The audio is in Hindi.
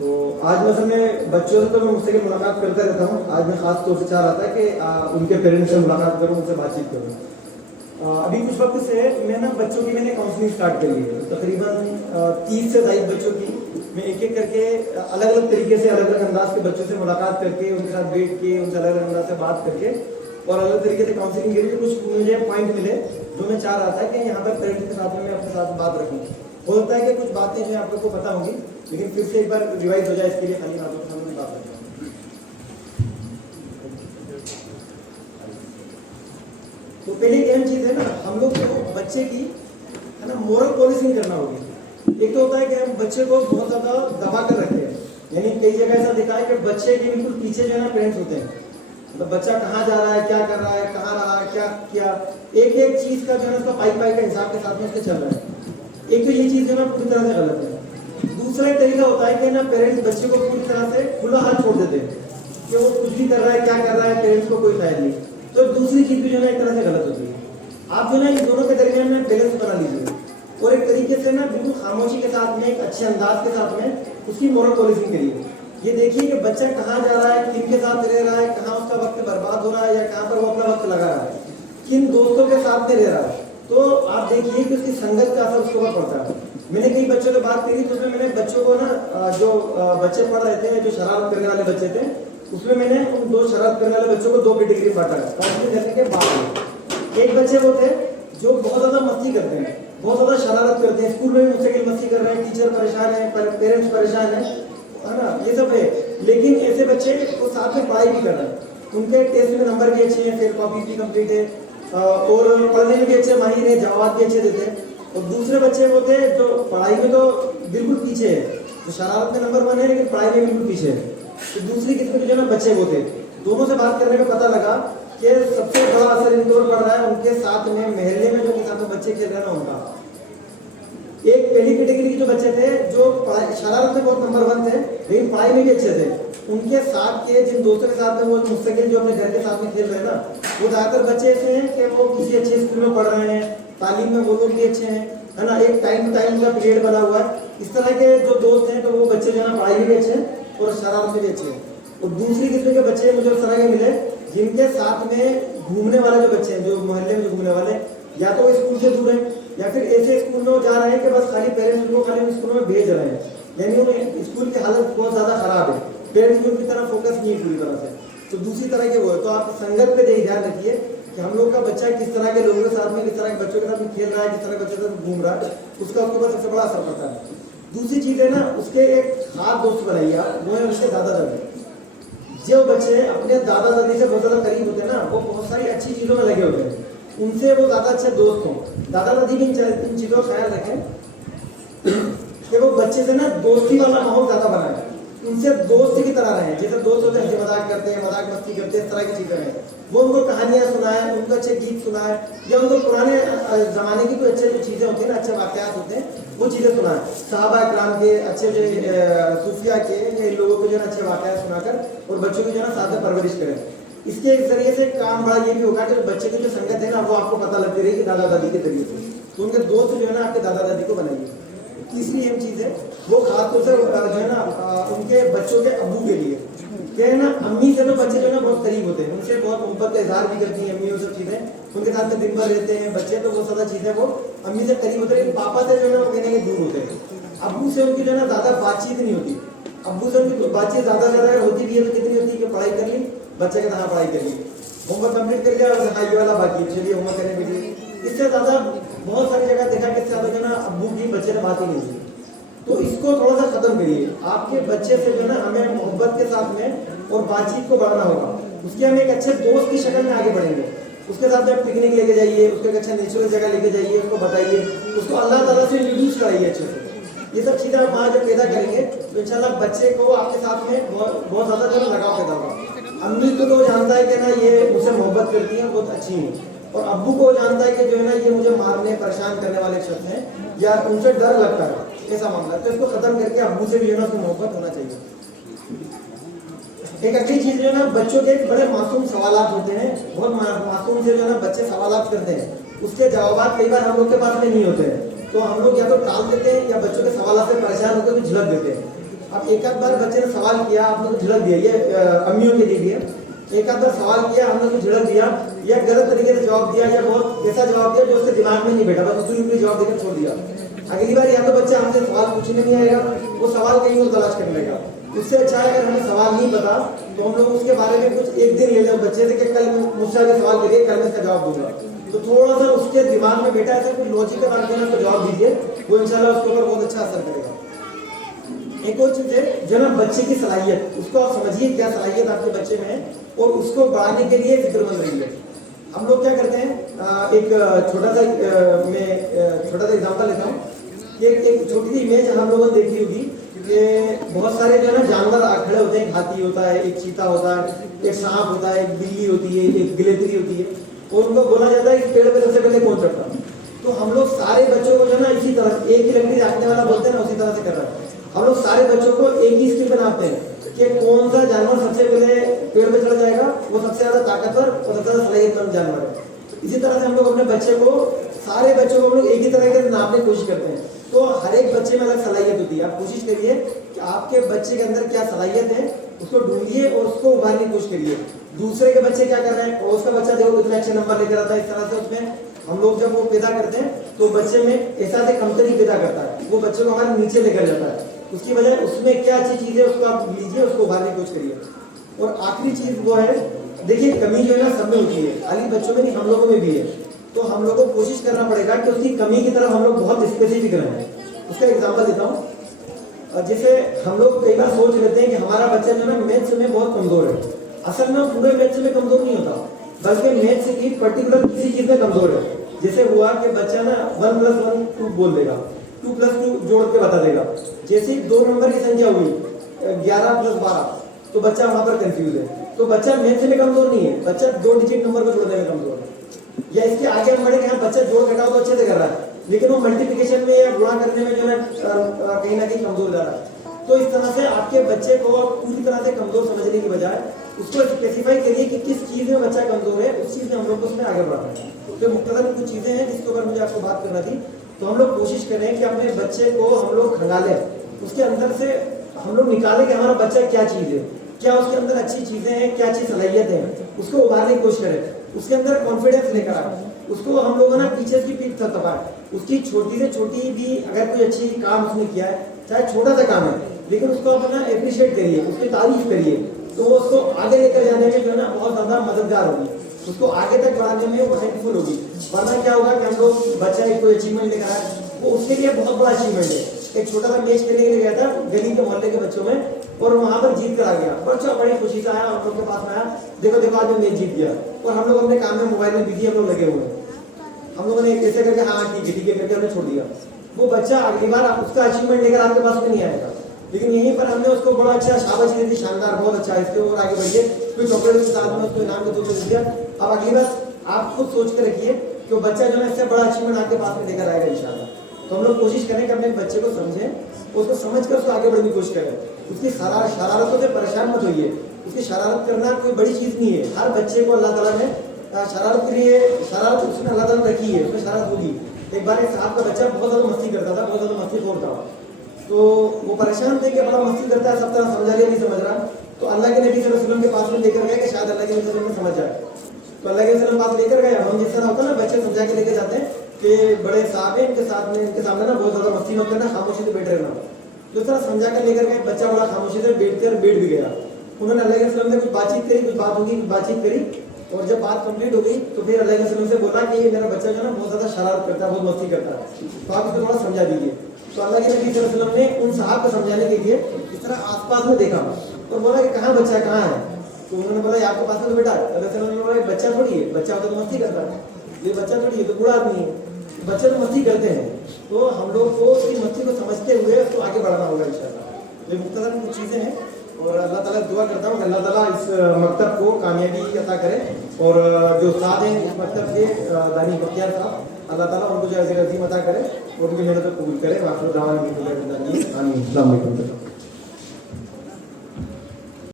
तो आज मैं अपने बच्चों से तो मैं मुझसे मुलाकात करता रहता हूँ। आज मैं खास तौर से चाह रहा था कि उनके पेरेंट्स से मुलाकात करूँ, उनसे बातचीत करूँ। अभी कुछ वक्त से मैं ना बच्चों की मैंने काउंसलिंग स्टार्ट करी है। तकरीबन 30 से ज़ायद बच्चों की मैं एक एक करके अलग अलग तरीके से अलग अलग अंदाज के बच्चों से मुलाकात करके उनके साथ बैठ के उनसे अलग अलग अंदाज से बात करके और अलग अलग तरीके से काउंसलिंग करी। कुछ मुझे पॉइंट मिले जो मैं चाह रहा था कि यहाँ पर पेरेंट्स के साथ में मैं अपने साथ बात रखूँ। हो सकता है कि कुछ बातें जो आप लोग को पता होंगी, लेकिन फिर से एक बार रिवाइज हो जाए, इसके लिए खाली आप लोग सामने बात करते हैं। तो पहली अहम चीज है ना, हम लोग को बच्चे की है ना मोरल पॉलिसिंग करना होगी। एक तो होता है कि हम बच्चे को बहुत ज्यादा दबा कर रखते हैं, यानी कई जगह ऐसा देखा है कि बच्चे के बिल्कुल पीछे जो है ना पेरेंट्स होते हैं। तो बच्चा कहाँ जा रहा है, क्या कर रहा है, कहाँ रहा है, क्या किया, एक एक चीज का जो है उसका पाई के हिसाब के साथ में उसके चल रहा है। एक तो ये चीज जो है पूरी तरह से गलत है। दूसरा एक तरीका होता है कि ना पेरेंट्स बच्चे को पूरी तरह से खुला हाथ छोड़ देते हैं कि वो कुछ भी कर रहा है, क्या कर रहा है, पेरेंट्स को कोई फायदा नहीं। तो दूसरी चीज भी जो है एक तरह से गलत होती है। आप जो है इन दोनों के दरमियान में बैलेंस बना लीजिए और एक तरीके से ना बिल्कुल खामोशी के साथ में, एक अच्छे अंदाज के साथ में उसकी मोरल पॉलिसिंग करिए। ये देखिए कि बच्चा कहाँ जा रहा है, किन के साथ रह रहा है, कहाँ उसका वक्त बर्बाद हो रहा है या कहाँ पर वो अपना वक्त लगा रहा है, किन दोस्तों के साथ में रह रहा है। तो आप देखिए कि उसकी संगत का असर उसके ऊपर पड़ता है। मैंने कई बच्चों से बात करी तो उसमें मैंने बच्चों को ना जो बच्चे पढ़ रहे थे, जो शरारत करने वाले बच्चे थे, उसमें मैंने उन दो शरारत करने वाले बच्चों को दो कैटेगरी बांटा है काउंसलिंग करने के बाद। एक बच्चे वो थे जो बहुत ज्यादा मस्ती करते हैं, बहुत ज्यादा शरारत करते हैं, स्कूल में भी मुझसे मस्ती कर रहे हैं, टीचर परेशान है, पेरेंट्स परेशान है ना, ये सब है। लेकिन ऐसे बच्चे वो साथ में पढ़ाई भी कर रहे हैं, उनके टेस्ट में नंबर भी अच्छे हैं, फिर कॉपी भी कंप्लीट है और पढ़ने में भी अच्छे माहिर है, जवाब भी अच्छे देते हैं। और दूसरे बच्चे वो थे जो पढ़ाई में तो बिल्कुल पीछे है, तो शरारत में नंबर 1 है लेकिन पढ़ाई में बिल्कुल पीछे है। तो दूसरी किस्म के जो ना बच्चे वो थे। दोनों से बात करने में पता लगा कि सबसे बड़ा असर इनके ऊपर पड़ रहा है उनके साथ में महल्ले में जो उनके साथ में बच्चे खेल रहे हैं ना उनका। एक पहली कैटेगरी के जो बच्चे थे जो शरारत में बहुत नंबर 1 थे लेकिन पढ़ाई में भी अच्छे थे, उनके साथ के जिन दोस्तों के साथ में वो मुस्तकिल जो अपने घर के साथ में खेल रहे हैं ना, वो ज्यादातर बच्चे ऐसे हैं कि वो किसी अच्छे स्कूल में पढ़ रहे हैं, तालीम में वो लोग भी अच्छे हैं, है ना, एक टाइम टाइम का पीरियड बना हुआ है। इस तरह के जो दोस्त हैं तो वो बच्चे जो है ना पढ़ाई में भी अच्छे हैं और शरारत में भी अच्छे हैं। और दूसरी किस्म के बच्चे मुझे उस तरह के मिले जिनके साथ में घूमने वाले जो बच्चे हैं, जो मोहल्ले में जो घूमने वाले, या तो स्कूल से दूर है या फिर ऐसे स्कूल में वो जा रहे हैं कि बस खाली पेरेंट्स उनको खाली स्कूल में भेज रहे हैं, यानी उन्हें स्कूल की हालत बहुत ज्यादा खराब है, पेरेंट्स भी उनकी तरह फोकस नहीं है पूरी तरह से। तो दूसरी तरह के वो है। तो आप संगत पे ध्यान रखिए कि हम लोग का बच्चा किस तरह के लोगों के साथ में, किस तरह के बच्चों के साथ में खेल रहा है, किस तरह के बच्चों के साथ घूम रहा है, उसका उसके ऊपर सबसे बड़ा असर पड़ता है। दूसरी चीज है ना, उसके एक खास दोस्त बनाइए आप, वो है उसके दादा दादी। जो बच्चे अपने दादा दादी से बहुत ज्यादा करीब होते हैं ना, वो बहुत सारी अच्छी चीजों में लगे होते हैं, उनसे वो ज्यादा अच्छे दोस्त हों। दादा दादी भी इन चीजों का ख्याल रखें कि वो बच्चे से ना दोस्ती वाला माहौल ज्यादा बनाए, उनसे दोस्त की तरह रहे। जैसे दोस्त होते हैं मजाक करते हैं, मजाक मस्ती करते हैं, इस तरह की चीजें रहे। वो उनको कहानियां सुनाए, उनको अच्छे गीत सुनाए, या उनको पुराने जमाने की कोई अच्छे जो चीजें होती है ना, अच्छे वाकयात होते हैं, वो चीजें सुनाए। सहाबा इकराम के अच्छे जो सूफिया के इन लोगों को जो है अच्छे वाकयात सुनाकर और बच्चों की जो है ना साथ में परवरिश करें। इसके जरिए से काम बड़ा ये भी होगा कि बच्चे की जो संगत है ना वो आपको पता लगती रहेगी दादा दादी के जरिए से, तो उनके दोस्त जो है ना आपके दादा दादी को बनाइए। तीसरी अहम चीज है वो खासतौर से जो है ना उनके बच्चों के अब्बू के लिए क्या है ना, अम्मी से ना बच्चे जो है ना बहुत करीब होते हैं, उनसे बहुत मोहब्बत का इजहार भी करती हैं अम्मी, वो सब चीजें उनके साथ में दिन भर रहते हैं बच्चे, तो वो सारा चीजें वो अम्मी से करीब होते हैं। लेकिन पापा से जो है ना वो कहने के दूर होते हैं। अब्बू से उनकी जो है ना ज्यादा बातचीत नहीं होती, अब्बू से उनकी बातचीत ज्यादा होती भी है तो कितनी होती है कि पढ़ाई कर ली, बच्चे के कहाँ पढ़ाई कर ली, होमवर्क कंप्लीट कर लिया और हाँ ये वाला बाकी, चलिए होमवर्क करने के लिए। इससे ज्यादा बहुत सारी जगह देखा कि इससे ज्यादा जो ना अब्बू की बच्चे ने बात ही नहीं की। तो इसको थोड़ा सा खत्म करिए। आपके बच्चे से जो ना हमें मोहब्बत के साथ में और बातचीत को बढ़ाना होगा, उसके हम एक अच्छे दोस्त की शक्ल में आगे बढ़ेंगे। उसके साथ में पिकनिक लेके जाइए, उसको एक अच्छा नेचुरल जगह लेके जाइए, उसको बताइए, उसको अल्लाह ताला से इंट्रोड्यूस कराइए अच्छे से। ये सब चीजें आप वहाँ जब पैदा करेंगे तो इंशाल्लाह बच्चे को आपके साथ में बहुत ज्यादा जो लगाव पैदा होगा। अम्मी को तो जानता है कि ना ये मुझसे मोहब्बत करती है, बहुत अच्छी है, और अब्बू को जानता है कि जो है ना ये मुझे मारने परेशान करने वाले शख्स हैं या उनसे डर लगता है, ऐसा मामला। तो इसको खत्म करके अब्बू से भी जो है ना उसको मोहब्बत होना चाहिए। एक अच्छी चीज जो है ना, बच्चों के बड़े मासूम सवालात होते हैं, बहुत मासूम से जो है ना बच्चे सवालात करते हैं, उसके जवाब कई बार हम लोग के पास में नहीं होते हैं, तो हम लोग या तो टाल देते हैं या बच्चों के सवाल से परेशान होकर भी झिलक देते हैं। अब एक आध बार बच्चे ने सवाल किया, आपने तो झिड़क दिया, ये अम्मियों के लिए भी है। एक आध बार सवाल किया, हमने तो झिड़क दिया या गलत तरीके से जवाब दिया या बहुत ऐसा जवाब दिया जो उसके दिमाग में नहीं बैठा, बस दूसरी जवाब देकर छोड़ दिया। अगली बार या तो बच्चा हमसे सवाल पूछने नहीं आएगा, वो सवाल कहीं और तलाश कर लेगा। उससे अच्छा है अगर हमें सवाल नहीं पता तो हम लोग उसके बारे में कुछ एक दिन ले लें बच्चे से कि कल मुझसे आगे सवाल करिए, कल मैं इसका जवाब दूंगा। तो थोड़ा सा उसके दिमाग में बैठा ऐसा कुछ लॉजिकल आर्गुमेंट उसको जवाब दीजिए, वो इंशाल्लाह उसके ऊपर बहुत अच्छा असर करेगा। एक और चीज है जो ना बच्चे की सलाहियत, उसको आप समझिए क्या सलाहियत आपके बच्चे में है और उसको बढ़ाने के लिए फिक्रमंद रहिए। हम लोग क्या करते हैं, एक छोटा सा एग्जांपल लेता हूँ। एक छोटी सी इमेज हम लोगों ने देखी होगी कि बहुत सारे जो है ना जानवर खड़े होते हैं, एक हाथी होता है, एक चीता होता है, एक सांप होता है, एक बिल्ली होती है, एक गिलहरी होती है, और उनको बोला जाता है कि पेड़ पे सबसे पहले कौन चढ़ता है। तो हम लोग सारे बच्चों को जो है ना इसी तरह एक ही लकड़ी रखने वाला बोलते हैं ना, उसी तरह से कर रहे हैं। हम लोग सारे बच्चों को एक ही स्किल बनाते हैं कि कौन सा जानवर सबसे पहले पेड़ पे चढ़ जाएगा, वो सबसे ज्यादा ताकतवर और सबसे ज्यादा सलाहियतमंद जानवर है। इसी तरह से हम लोग अपने बच्चे को, सारे बच्चों को हम लोग एक ही तरह के नापने की कोशिश करते हैं। तो हर एक बच्चे में अलग सलाहियत होती है। आप कोशिश करिए कि आपके बच्चे के अंदर क्या सलाहियत है उसको ढूंढिए और उसको उभारने की कोशिश करिए। दूसरे के बच्चे क्या कर रहे हैं, उसका बच्चा देखो कितने अच्छे नंबर लेकर आता है, इस तरह से उसमें हम लोग जब वो पैदा करते हैं तो बच्चे में ऐसा से कमतरी पैदा करता है, वो बच्चे को हमारे नीचे लेकर जाता है। उसकी वजह उसमें क्या अच्छी चीज है उसको आप लीजिए, उसको उभारने की कोशिश करिए। और आखिरी चीज वो है, देखिए कमी जो है ना सब में होती है, खाली बच्चों में नहीं हम लोगों में भी है। तो हम लोग को कोशिश करना पड़ेगा कि उसकी कमी की तरफ हम लोग बहुत स्पेसिफिक रहें। उसका एग्जाम्पल देता हूँ। जैसे हम लोग कई बार सोच लेते हैं कि हमारा बच्चा जो है ना मैथ्स में बहुत कमजोर है। असल में पूरे मैथ्स में कमजोर नहीं होता, बल्कि मैथ्स की पर्टिकुलर किसी चीज में कमजोर है। जैसे हुआ कि बच्चा ना 1 + 1 2 बोल देगा, 2 + 2 जोड़ के बता देगा। जैसे 2 नंबर की संख्या हुई 11 + 12, तो बच्चा वहां पर कंफ्यूज है। तो बच्चा मैथ्स में कमजोर नहीं है, बच्चा 2 डिजिट नंबर को जोड़ने में कमजोर है। या इसके आगे हम बढ़े, बच्चा जोड़ घटाओ तो अच्छे से कर रहा है, लेकिन वो मल्टीप्लिकेशन में या गुणा करने में जो है कहीं ना कहीं कमजोर जा रहा है। तो इस तरह से आपके बच्चे को पूरी तरह से कमजोर समझने की बजाय उसको स्पेसिफाई करिए कि किस चीज में बच्चा कमजोर है, उस चीज में हम लोग को उसमें आगे बढ़ाना है। तो मुख्तसर कुछ चीजें हैं जिसके ऊपर मुझे आपको बात करना थी। तो हम लोग कोशिश करें कि अपने बच्चे को हम लोग खंगालें, उसके अंदर से हम लोग निकालें कि हमारा बच्चा क्या चीज है, क्या उसके अंदर अच्छी चीजें हैं, क्या अच्छी सलाहियत है, उसको उभारने की कोशिश करें। उसके अंदर कॉन्फिडेंस लेकर आए, उसको हम लोग ना पीछे की पीठ थपथपाए। उसकी छोटी से छोटी भी अगर कोई अच्छी काम उसने किया है, चाहे छोटा सा काम है, लेकिन उसको आप ना एप्रिशिएट करिए, उसकी तारीफ करिए, तो वो उसको आगे लेकर जाने में जो है ना बहुत ज्यादा मददगार होगी, उसको आगे तक बढ़ाने में वो हेल्पफुल होगी। वरना क्या होगा कि हम लोग बच्चा एक कोई अचीवमेंट लेकर आए, वो उसके लिए बहुत बड़ा अचीवमेंट है। एक छोटा सा मैच खेलने के लिए गया था गली के मोहल्ले के बच्चों में, और वहां पर जीत कर आ गया। बच्चा बड़ी खुशी से आया, हम लोग के पास में आया, देखो देखो आज मैं मैच जीत गया। और हम लोग अपने काम में मोबाइल में बिजी हम लोग लगे हुए हैं। हम लोगों ने ऐसे करके हाँ ठीक है करके हमने छोड़ दिया। वो बच्चा अगली बार उसका अचीवमेंट लेकर आपके पास में नहीं आएगा, लेकिन यहीं पर हमने उसको बड़ा अच्छा शाबाशी दी, शानदार, बहुत अच्छा, इसके और आगे बढ़िए, कोई चॉकलेट के साथ में उसको इनाम के तौर पर दे दिया। अब अगली बार आप खुद सोच के रखिए कि वो बच्चा जो है इससे बड़ा अचीवमेंट आपके पास में लेकर आएगा इंशाल्लाह। तो हम लोग कोशिश करें कि अपने बच्चे को समझें, उसको समझ कर उसको आगे बढ़ने की कोशिश करें। उसकी शरारतों से परेशान मत होइए, उसकी शरारत करना कोई बड़ी चीज नहीं है। हर बच्चे को अल्लाह ताला ने शरारत के लिए, शरारत उसने अल्लाह ताला ने रखी है, उसमें शरारत होगी। एक बार एक साहब का बच्चा बहुत ज्यादा मस्ती करता था, बहुत ज्यादा मस्ती खोर था, तो वो परेशान थे कि बड़ा मस्ती करता है, सब तरह समझा लिया, नहीं समझ रहा। तो अल्लाह के नबी सल्लल्लाहु अलैहि वसल्लम के पास में लेकर गए कि शायद अल्लाह के नबी सल्लल्लाहु अलैहि वसल्लम समझ जाए। तो अल्लाह के वसल्लम पास लेकर गए। हम जिस तरह होता है ना, बच्चे समझा के लेके जाते हैं कि बड़े साहब है, इनके सामने ना बहुत ज्यादा मस्ती मत करना, खामोशी से बैठ रहना। तो इस तरह समझा कर लेकर गए, बच्चा बड़ा खामोशी से बैठ भी गया। उन्होंने अल्लाह के वसल्लम से कुछ बातचीत करी, कुछ बात होगी, कुछ बातचीत करी, और जब बात कंप्लीट हो गई तो फिर अल्लाह के वसल्लम से बोला कि ये मेरा बच्चा जो है ना बहुत ज्यादा शरारत करता है, बहुत मस्ती करता है, तो आप इसको थोड़ा समझा दीजिए। तो अल्लाह के नबी सल्लल्लाहु अलैहि वसल्लम ने उन साहब को समझाने के लिए इस तरह आसपास में देखा और बोला कि कहाँ बच्चा कहाँ है। तो उन्होंने बोला आपके पास में तो बेटा। अल्लाह ने बोला बच्चा थोड़ी है, बच्चा होता तो मस्ती करता है, ये बच्चा थोड़ी है, तो बूढ़ा आदमी है, बच्चे तो मस्ती करते हैं। तो हम लोग को उसकी मस्ती को समझते हुए उसको आगे बढ़ाना होगा इंशाल्लाह। तो मुख्तसर कुछ चीज़ें हैं, और अल्लाह ताला दुआ करता हूँ अल्लाह ताला इस मकतब को कामयाबी अता करे, और जो उस्ताद हैं इस मकतब के दानी बख्तियार साहब, अल्लाह ताला उनको जो अज़ीम अता करे और उनकी मेहनत को कबूल करे। वाखिर दावाना आमीन।